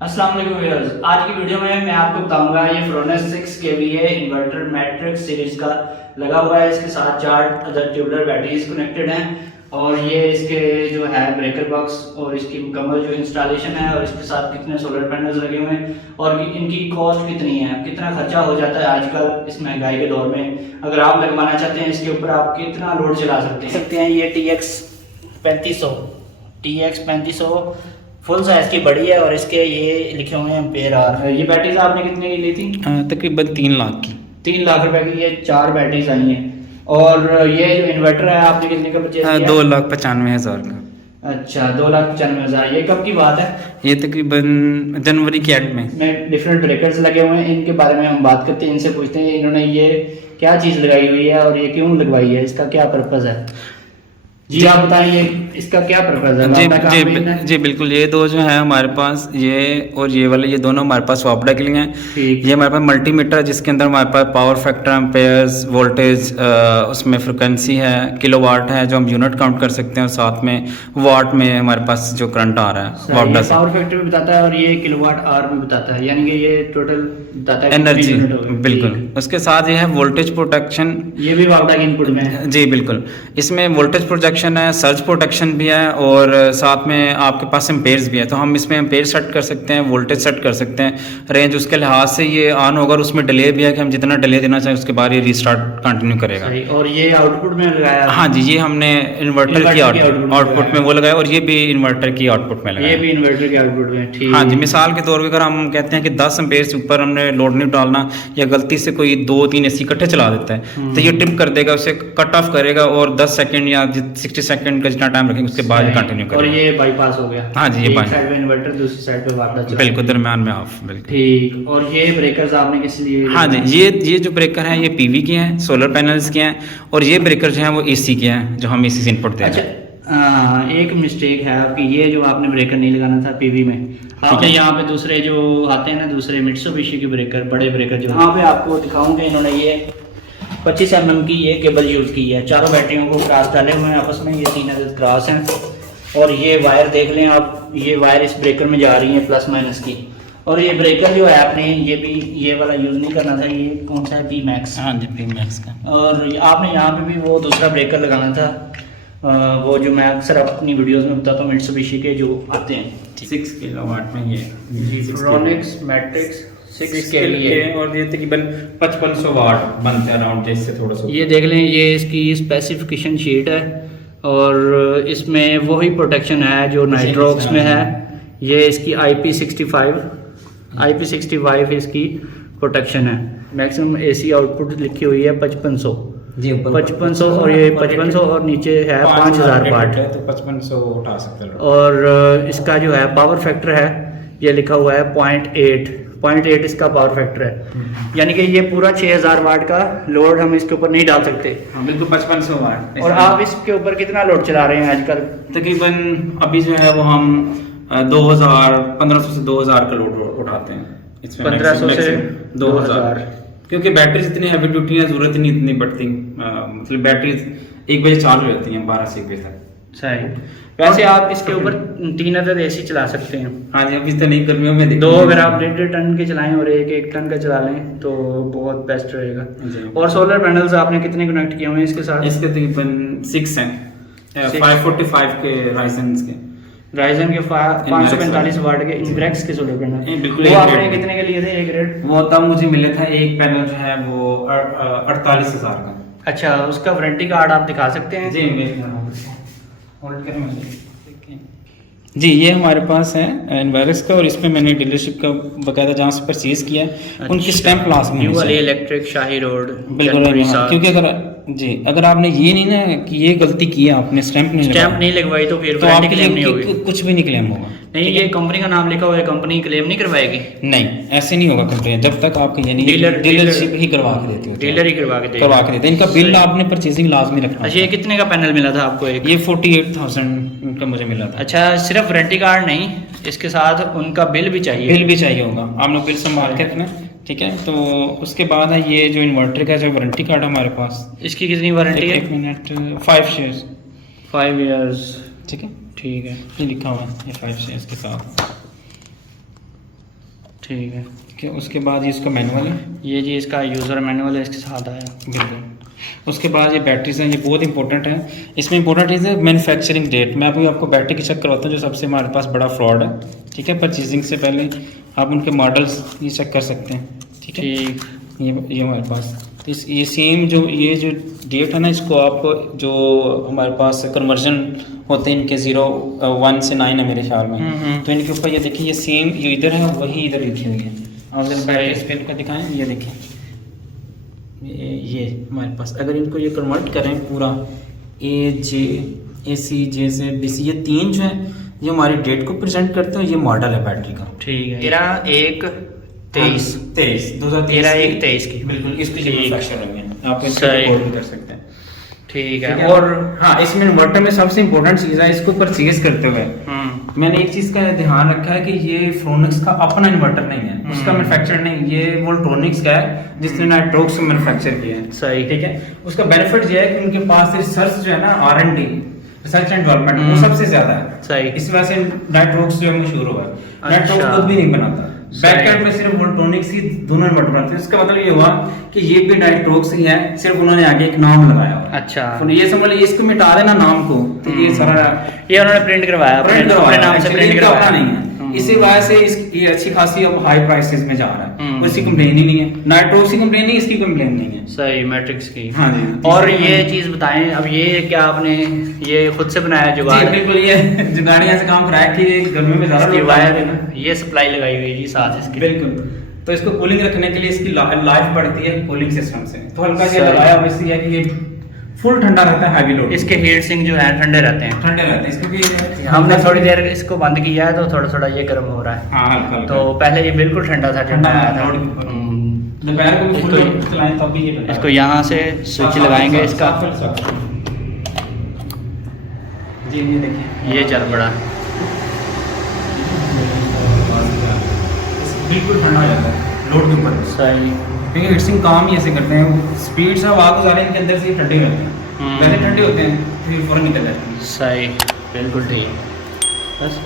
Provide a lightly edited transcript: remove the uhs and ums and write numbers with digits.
अस्सलाम वालेकुम व्यूअर्स, आज की वीडियो में मैं आपको बताऊंगा ये फ्रोनेस 6 kVA इन्वर्टर मैट्रिक्स सीरीज का लगा हुआ है। इसके साथ 4 अदर ट्यूबुलर बैटरीज कनेक्टेड हैं और ये इसके जो है ब्रेकर बॉक्स और इसकी मुकम्मल जो इंस्टॉलेशन है और इसके साथ कितने सोलर पैनल्स लगे हुए हैं और इनकी कॉस्ट कितनी है, कितना खर्चा हो जाता है आजकल इस महंगाई के दौर में। अगर आप लगवाना चाहते हैं इसके ऊपर आप कितना लोड चला सकते हैं। ये TX 3500 फुल साइज की बड़ी है और इसके ये लिखे हुए हैं एम्पेयर आर। ये बैटरीज आपने कितने की ली थी? तकरीबन 3 लाख की। 3 लाख रुपए की ये 4 बैटरीज आई हैं। और ये जो इन्वर्टर है आपने कितने का परचेज किया? 2,95,000 का। अच्छा, 2,95,000। ये कब की बात है? ये तकरीबन जनवरी के एंड में। डिफरेंट ब्रेकर्स लगे हुए हैं, इनके बारे में हम बात करते हैं, इनसे पूछते हैं इन्होंने ये क्या चीज़ लगाई हुई है और ये क्यों लगवाई है, इसका क्या पर्पज़ है। जी आप बताइए इसका क्या पर्पज़ है? जी बिल्कुल। ये दो जो है हमारे पास, ये और ये वाले, ये दोनों हमारे पास स्वाप के लिए हैं। ये हमारे पास मल्टीमीटर जिसके अंदर हमारे पास पावर फैक्टर, एम्पेयर्स, वोल्टेज, उसमें फ्रिक्वेंसी है, किलोवाट है जो हम यूनिट काउंट कर सकते हैं, और साथ में वाट में हमारे पास जो करंट आ रहा है पावर फैक्टर भी बताता है और ये किलोवाट आवर में बताता है, यानी कि ये टोटल बताता है एनर्जी। बिल्कुल। उसके साथ ये है वोल्टेज प्रोटेक्शन, ये भी वापडा के इनपुट में है। जी बिल्कुल। इसमें वोल्टेज प्रोटेक्शन है, सर्ज प्रोटेक्शन भी है और साथ में आपके पास एम्पेयर्स भी है। तो हम इसमें एम्पेयर सेट कर सकते हैं, वोल्टेज सेट कर सकते हैं, रेंज उसके लिहाज से ये ऑन होगा। और उसमें डिले भी है कि हम जितना डिले देना चाहें उसके बाद ये रीस्टार्ट कंटिन्यू करेगा। और ये आउटपुट में लगाया? हाँ जी, ये हमने इन्वर्टर की आउटपुट में वो लगाया और ये भी इन्वर्टर की आउटपुट में लगाया। ये भी इन्वर्टर के आउटपुट में, ठीक। हाँ जी, मिसाल के तौर पर अगर हम कहते हैं कि 10 एम्पेयर से ऊपर हमने लोड नहीं डालना या गलती से कोई 2-3 AC इकट्ठे चला देता है तो ये ट्रिप कर देगा, उसे कट ऑफ करेगा और 10 सेकंड या 60 सेकंड का जितना टाइम रखेंगे उसके बाद कंटिन्यू करेगा। और ये बाईपास हो गया? हाँ जी, ये एक साइड पे इन्वर्टर, दूसरी साइड पे वापडा, बिल्कुल दरमियान में ऑफ। बिल्कुल ठीक। और ये ब्रेकर्स आपने किस लिए? हाँ जी, ये जो ब्रेकर हैं ये PV के हैं, सोलर पैनल्स के हैं, और ये ब्रेकर जो हैं वो AC के हैं जो हम AC से इनपुट दे रहे हैं। एक मिस्टेक है आपकी, ये जो आपने ब्रेकर नहीं लगाना था PV में, आपने यहाँ पे दूसरे जो आते हैं ना, दूसरे मित्सुबिशी के ब्रेकर, बड़े ब्रेकर जो यहाँ पे आपको दिखाऊंगे, इन्होंने ये 25 mm की ये केबल यूज़ की है। चारों बैटरियों को क्रॉस डाले हुए हैं आपस में, ये 3 अदद क्रॉस हैं। और ये वायर देख लें आप, ये वायर इस ब्रेकर में जा रही है प्लस माइनस की। और ये ब्रेकर जो है आपने ये भी ये वाला यूज़ नहीं करना था, ये कौन सा है? P-Max। हाँ जी, P-Max का। और आपने यहाँ पे भी वो दूसरा ब्रेकर लगाना था, वो जो मैं अक्सर अपनी वीडियोस में बताता हूँ, मित्सुबिशी के जो आते हैं 6 किलोवाट में। ये फ्रोनेस मैट्रिक्स 6 kVA और ये तकरीबन 5500 वाट बनते हैं अराउंड, जैसे थोड़ा सा। ये देख लें, ये इसकी स्पेसिफिकेशन शीट है और इसमें वही प्रोटेक्शन है जो नाइट्रोक्स में है। ये इसकी IP65 इसकी प्रोटेक्शन है। मैक्सिमम AC आउटपुट लिखी हुई है 5500 जी, 5500 और ये 5500 और नीचे है 5000 वाट, तो 5500 उठा सकते हैं। और इसका जो है पावर फैक्टर है ये लिखा हुआ है 0.8 इसका पावर फैक्टर है। यानी कि ये पूरा 6000 वाट का लोड हम इसके ऊपर नहीं डाल सकते। हाँ बिल्कुल, 5500 वाट। और आप इसके ऊपर कितना लोड चला रहे हैं आजकल? तकरीबन अभी जो है वो हम 1500 से 2000 का लोड उठाते हैं इसमें। 1500 से 2000, क्योंकि बैटरी इतनी हैवी ड्यूटी है, जरूरत ही नहीं इतनी पड़ती। मतलब बैटरी 1 बजे चार्ज हो जाती है 12 से 1 बजे तक। सही। वैसे आप इसके ऊपर 3 अदद AC चला सकते हैं। हाँ जी, अभी तो नहीं, गर्मियों में 2 अगर आप 1.5 टन के चलाएं और 1 टन का चला लें तो बहुत बेस्ट रहेगा। और सोलर पैनल्स आपने कितने कनेक्ट किए हुए हैं इसके साथ? इसके तकरीबन 6 हैं, 545 के राइजन के 545 वाट के इम्ब्रेक्स के सोलर पैनल। वो आपने कितने के लिए थे? एक रेट वो तब मुझे मिले था, एक पैनल जो है वो 48,000 का। अच्छा, उसका वारंटी कार्ड आप दिखा सकते हैं? जी, ये हमारे पास है इन्वायरस का, और इसमें मैंने डीलरशिप का बकायदा जहाँ से परचेज किया है उनकी स्टैंप लाजमी न्यू वाली इलेक्ट्रिक शाही रोड। बिल्कुल, क्योंकि अगर आपने ये नहीं ना कि ये गलती की है, आपने स्टैंप नहीं लगवाई तो फिर वारंटी क्लेम नहीं होगी, कुछ भी नहीं क्लेम होगा। नहीं, ये कंपनी का नाम लिखा हुआ है, कंपनी क्लेम नहीं करवाएगी? नहीं, ऐसे नहीं होगा कंपनी, जब तक आपके यानी डीलरशिप ही करवा के देती है, डीलर ही करवा के देते हैं। इनका बिल आपने परचेजिंग लाजमी रखना। अच्छा, ये कितने का पैनल मिला था आपको? ये 48,000 का मुझे मिला था। अच्छा, सिर्फ वारंटी कार्ड नहीं, इसके साथ उनका बिल भी चाहिए? बिल भी चाहिए होगा, आप लोग बिल संभाल के रखना, ठीक है। तो उसके बाद है ये जो इन्वर्टर का जो वारंटी कार्ड हमारे पास, इसकी कितनी वारंटी है? 1 मिनट, 5 ईयर्स, ठीक है। ठीक है, ये लिखा हुआ है, ये 5 शेयर्स के साथ। ठीक है। ठीक है, उसके बाद ये इसका मैनुअल है। ये जी इसका यूज़र मैनुअल है, इसके साथ आया। बिल्कुल। उसके बाद ये बैटरीज हैं, ये बहुत इंपॉर्टेंट है। इसमें इंपॉर्टेंट चीज़ है मैन्युफैक्चरिंग डेट। मैं अभी आपको बैटरी की चेक करवाता हूँ, जो सबसे हमारे पास बड़ा फ्रॉड है। ठीक है, परचेजिंग से पहले आप उनके मॉडल्स ये चेक कर सकते हैं। ठीक है, ये हमारे पास ये सेम जो डेट है ना, इसको आप जो हमारे पास कन्वर्जन होते हैं इनके 0, 1 से 9 है मेरे ख्याल में, तो इनके ऊपर ये देखिए, ये सेम जो इधर है वही इधर लिखी हुई है। आप जब बैटरी स्पिन का दिखाएं, ये देखें, ये हमारे पास अगर इनको ये कन्वर्ट करें पूरा AC से BC, ये 3 जो है ये हमारी डेट को प्रेजेंट करते हैं। ये मॉडल है बैटरी का। ठीक है। 13/1/23 13/1/23 की। बिल्कुल, इसकी जो मैन्युफैक्चर होंगे आप इसको सही। रिकॉर्ड भी कर सकते हैं। ठीक है। और हाँ, इसमें इन्वर्टर में सबसे इम्पोर्टेंट चीज़ है, इसको परचेज करते हुए मैंने एक चीज़ का ध्यान रखा है कि ये फ्रोनिक्स का अपना इन्वर्टर नहीं है, उसका मैन्युफैक्चर नहीं, ये वोल्ट्रॉनिक्स का है जिसने नाइट्रोक्स में मैन्युफैक्चर किया है। सही। ठीक है, उसका बेनिफिट ये है कि उनके पास रिसर्च जो है ना, R&D, रिसर्च एंड डेवलपमेंट, वो सबसे ज्यादा है। सही। इस वजह से नाइट्रोक्स जो है मशहूर हुआ है। अच्छा। नाइट्रोक्स खुद भी नहीं बनाता, बैकएंड में सिर्फ वोल्ट्रॉनिक्स ही दोनों इन्वर्टर बनाते हैं। इसका मतलब ये हुआ कि ये भी नाइट्रोक्स ही है, सिर्फ उन्होंने आगे एक नाम लगाया हुआ है। अच्छा। तो ये समझ लीजिए, इसको मिटा देना नाम को, तो ये सारा ये उन्होंने प्रिंट करवाया, अपने नाम से प्रिंट करवाया नहीं है। इसी वजह से ये अच्छी खासी अब हाई प्राइसेस में जा रहा है। उसकी कंप्लेन ही नहीं है, नाइट्रोक्स की कंप्लेन नहीं, इसकी कंप्लेन नहीं है। सही, मैट्रिक्स की। हाँ जी। और ये चीज बताएं, अब ये क्या आपने ये खुद से बनाया जुगाड़? जी बिल्कुल, ये जुगाड़ियां से काम कराया कि गर्मी में ज्यादा इसकी लोग वायर काम करते हैं। ये सप्लाई लगाई हुई है जी साथ इसके। बिल्कुल, तो इसको कूलिंग रखने के लिए इसकी लाइफ बढ़ती है कूलिंग सिस्टम से। तो हल्का सही। सा लगाया वैसे है कि ये फुल ठंडा रहता है, हैवी लोड। इसके हीट सिंक जो है ठंडे रहते हैं। ठंडे रहते हैं, इसको भी हमने थोड़ी देर इसको बंद किया है तो थोड़ा थोड़ा ये गर्म हो रहा है। हाँ, हल्का तो पहले ये बिल्कुल ठंडा था, ठंडा आया था। लोड के ऊपर। दोपहर को भी फुल इसको- चलाएं तब भी ये ठंडा इसको यहाँ से स्विच लगाएंगे इसका, जी ये देखिए, ये चल पड़ा। बिल्कुल ठंडा हो जाता है लोड के ऊपर। सही। क्योंकि हीटसिंग काम ही ऐसे करते हैं, स्पीड से हवा को जाने के अंदर से ही ठंडे रहते हैं। वैसे ठंडे होते हैं फिर फौरन निकल जाते हैं। सही, बिल्कुल ठीक। बस